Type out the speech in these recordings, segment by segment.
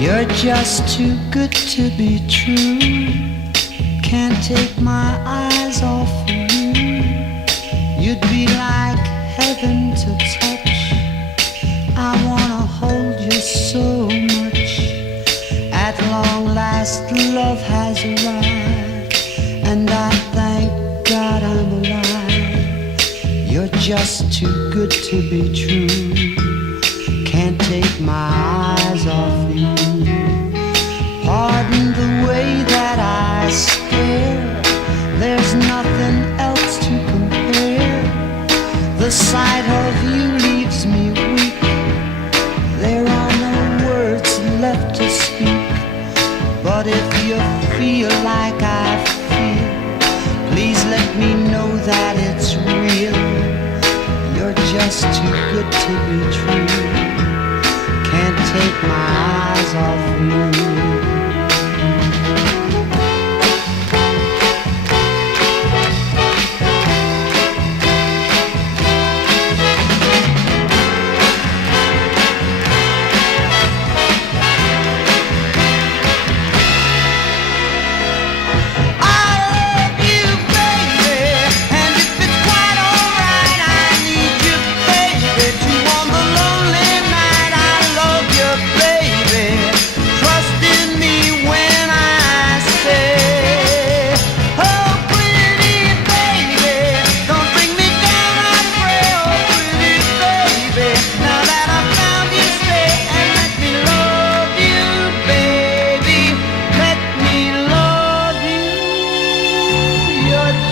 You're just too good to be true. Can't take my eyes off of you. You'd be like heaven to touch. I wanna hold you so much. At long last love has arrived, and I thank God I'm alive. You're just too good to be true. Can't take my eyes off you. Pardon the way that I stare. There's nothing else to compare. The sight of you leaves me weak. There are no words left to speak. But if you feel like I feel, please let me know that it's real. You're just too good to be true. Can't take my eyes off you.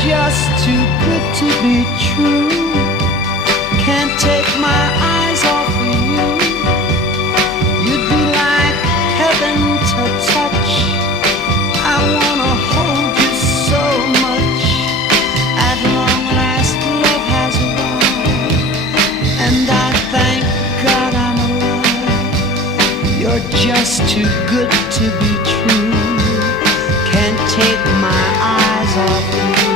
Just too good to be true. Can't take my eyes off of you. You'd be like heaven to touch. I wanna hold you so much. At long last love has arrived, and I thank God I'm alive. You're just too good to be true. Can't take my eyes off you.